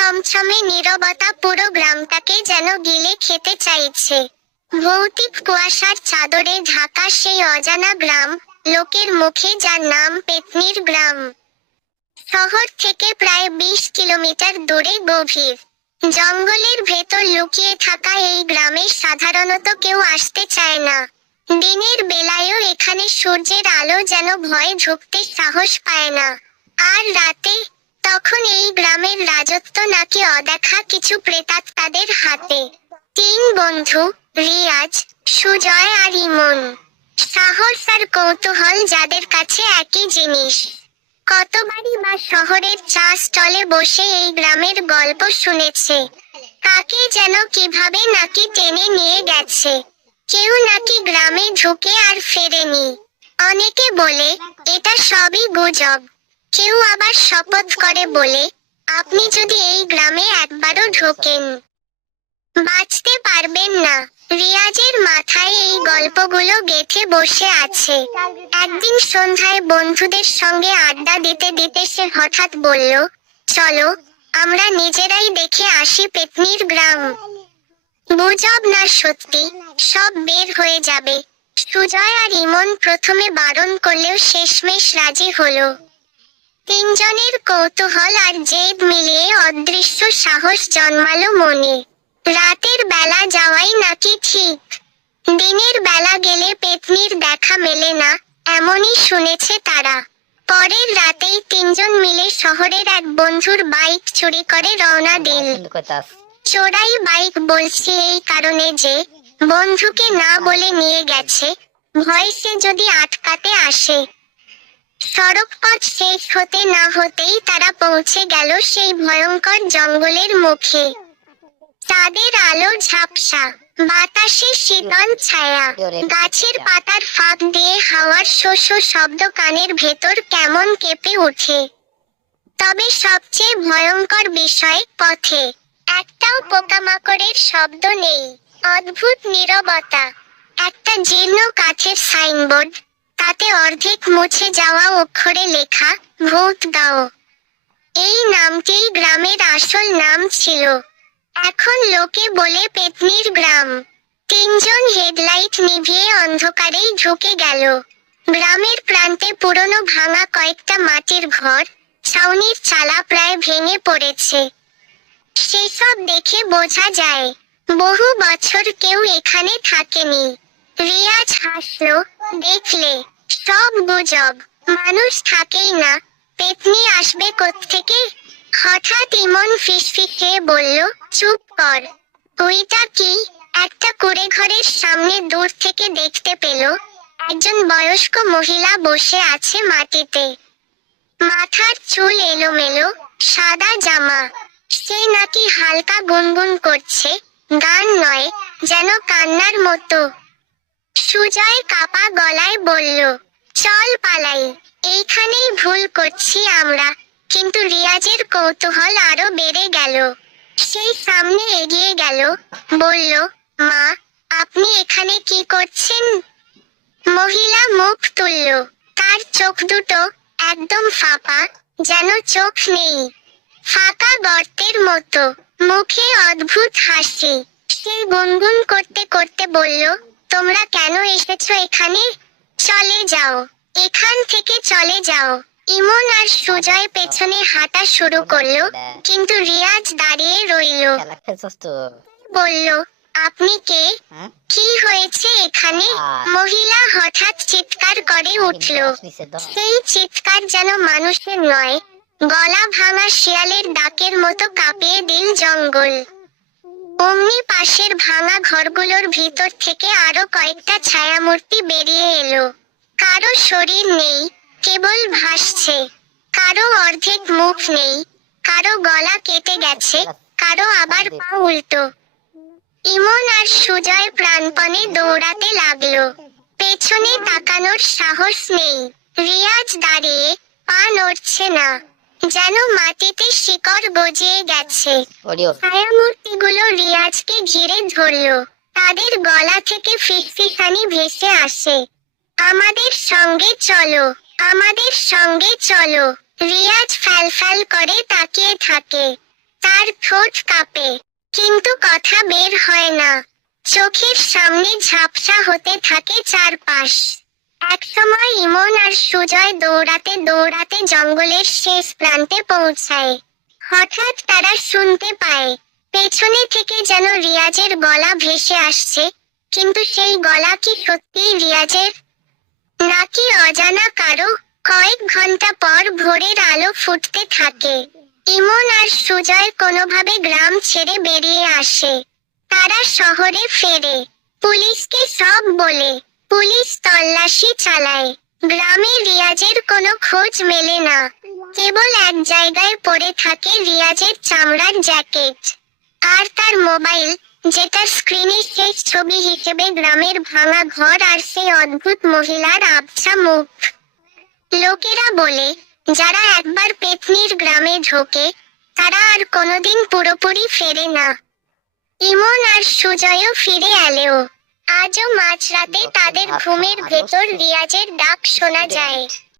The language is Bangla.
ছমছমে নীরবতা পুরো গ্রামটাকে যেন গিলে খেতে চাইছে। ভৌতিক কুয়াশার চাদরে ঢাকা সেই অজানা গ্রাম, লোকের মুখে যার নাম পেত্নির গ্রাম। শহর থেকে প্রায় 20 কিলোমিটার দূরে গভীর জঙ্গলের ভেতর লুকিয়ে থাকা এই গ্রামে সাধারণত কেউ আসতে চায় না। দিনের বেলায়ও এখানে সূর্যের আলো যেন ভয়ে ঢুকতে সাহস পায় না। আর রাতে, তখন এই গ্রামের রাজত্ব নাকি অদেখা কিছু প্রেতাত্মাদের হাতে। 3 বন্ধু, রিয়াজ, সুজয় আর ইমন। সাহস আর কৌতূহল যাদের কাছে একই জিনিস। কতবারই বা শহরের চা স্টলে বসে এই গ্রামের গল্প শুনেছে। কাকে যেন কিভাবে নাকি টেনে নিয়ে গেছে। কেউ নাকি গ্রামে ঢুকে আর ফেরেনি। অনেকে বলে এটা সবই গুজব। কেউ আবার শপথ করে বলে, আপনি যদি এই গ্রামে একবারও ঢোকেন, বাঁচতে পারবেন না। রিয়াজের মাথায় এই গল্পগুলো গেঁথে বসে আছে। একদিন সন্ধ্যায় বন্ধুদের সঙ্গে আড্ডা দিতে দিতে সে হঠাৎ বলল, চলো, আমরা নিজেরাই দেখে আসি পেত্নির গ্রাম। গুজব না সত্যি, সব বের হয়ে যাবে। সুজয় আর ইমন প্রথমে বারণ করলেও শেষমেশ রাজি হলো। 3 জনের কৌতূহল আর জেদ মিলিয়ে অদৃশ্য সাহস জন্মালো মনে। রাতের বেলা যাওয়াই নাকি ঠিক। দিনের বেলা গেলে পেত্নির দেখা মেলে না, এমনই শুনেছে তারা। পরের রাতেই 3 জন মিলে শহরের এক বন্ধুর বাইক চুরি করে রওনা দিল। চোরাই বাইক বলছি এই কারণে যে, বন্ধুকে না বলে নিয়ে গেছে, ভয় সে যদি আটকাতে আসে। সড়ক পথ শেষ হতে না হতেই তারা পৌঁছে গেল সেই ভয়ঙ্কর জঙ্গলের মুখে। চাঁদের আলো ঝাপসা, বাতাসে শীতল ছায়া, গাছের পাতার ফাঁক দিয়ে হাওয়ার শো শো শব্দ কানের ভেতর কেমন কেঁপে ওঠে। তবে সবচেয়ে ভয়ঙ্কর বিষয়, পথে একটাও পোকামাকড়ের শব্দ নেই। অদ্ভুত নীরবতা। একটা জীর্ণ কাঠের সাইনবোর্ড, তাতে অর্ধেক মুছে যাওয়া অক্ষরে লেখা, ভূতগাঁও। এই নামটিই গ্রামের আসল নাম ছিল। এখন লোকে বলে পেত্নির গ্রাম। 3 জন হেডলাইট নিভিয়ে অন্ধকারেই ঢুকে গেল। গ্রামের প্রান্তে পুরনো ভাঙা কয়েকটা মাটির ঘর, ছাউনির চালা প্রায় ভেঙে পড়েছে। সেসব দেখে বোঝা যায়, বহু বছর কেউ এখানে থাকেনি। রিয়াজ হাসলো, দেখলে, সব গুজব। মানুষ থাকেই না, পেত্নী আসবে কোত্থেকে? হঠাৎ ইমন ফিসফিসিয়ে বলল, চুপ কর। ওইটা কি? একটা কুঁড়ে ঘরের সামনে দূর থেকে দেখতে পেল, একজন বয়স্ক মহিলা বসে আছে মাটিতে। মাথার চুল এলোমেলো, সাদা জামা। সে নাকি হালকা গুনগুন করছে, গান নয়, যেন কান্নার মতো। সুজয় কাপা গলায় বলল, চল পালাই, এইখানেই ভুল করছি আমরা। কিন্তু রিয়াজের কৌতূহল আরো বেড়ে গেল। সেই সামনে এগিয়ে গেল, বলল, মা, আপনি এখানে কি করছেন? মহিলা মুখ তুলল। তার চোখ দুটো একদম ফাঁপা, যেন চোখ নেই। ফাঁকা গর্তের মতো, মুখে অদ্ভুত হাসি। সে গুনগুন করতে করতে বলল, তোমরা কেন এসেছো এখানে? চলে যাও, এখান থেকে চলে যাও। ইমন আর সুজয় পেছনে হাঁটা শুরু করলো, কিন্তু রিয়াজ দাঁড়িয়ে রইল। বলল, আপনি কে? কি হয়েছে এখানে? মহিলা হঠাৎ চিৎকার করে উঠল। সেই চিৎকার যেন মানুষের নয়, গলা ভাঙা শিয়ালের ডাকের মতো কাঁপিয়ে দিল জঙ্গল। অমনি পাশের ভাঙা ঘরগুলোর ভিতর থেকে আরো কয়েকটা ছায়ামূর্তি বেরিয়ে এলো। কারো শরীর নেই, কেবল ভাসছে। কারো অর্ধেক মুখ নেই, কারো গলা কেটে গেছে, কারো আবার পা উল্টো। ইমন আর সুজয় প্রাণপণে দৌড়াতে লাগলো। পেছনে তাকানোর সাহস নেই। রিয়াজ দাঁড়িয়ে, পা নড়ছে না, যেন মাটিতে শিকড় গজিয়ে গেছে। ছায়ামূর্তিগুলো রিয়াজকে ঘিরে ধরল। তাদের গলা থেকে ফিসফিসানি ভেসে আসে, আমাদের সঙ্গে চলো, আমাদের সঙ্গে চলো। রিয়াজ ফ্যালফ্যাল করে তাকিয়ে থাকে। তার ঠোঁট কাঁপে, কিন্তু কথা বের হয় না। চোখের সামনে ঝাপসা হতে থাকে চারপাশ। একসময় ইমন আর সুজয় দৌড়াতে দৌড়াতে জঙ্গলের শেষ প্রান্তে পৌঁছায়। হঠাৎ তারা শুনতে পায়, পেছনে থেকে যেন রিয়াজের গলা ভেসে আসছে, কিন্তু সেই গলা কি সত্যিই রিয়াজের, নাকি অজানা কারো? কয়েক ঘন্টা পর ভোরের আলো ফুটতে থাকে। ইমন আর সুজয় কোনোভাবে গ্রাম ছেড়ে বেরিয়ে আসে। তারা শহরে ফেরে, পুলিশকে সব বলে। পুলিশ তল্লাশি চালায়, গ্রামে রিয়াজের কোনো খোঁজ মেলে না। কেবল এক জায়গায় পড়ে থাকে রিয়াজের চামড়ার জ্যাকেট আর তার মোবাইল, যেটার স্ক্রিনে শেষ ছবি হিসেবে গ্রামের ভাঙা ঘর আর সেই অদ্ভুত মহিলার আবছা মুখ। লোকেরা বলে, যারা একবার পেতনির গ্রামে ঢোকে তারা আর কোনোদিন পুরোপুরি ফেরে না। ইমন আর সুজয়ও ফিরে এলেও আজও মাঝরাতে তাদের ঘুমের ভেতর রিয়াজের ডাক শোনা যায়।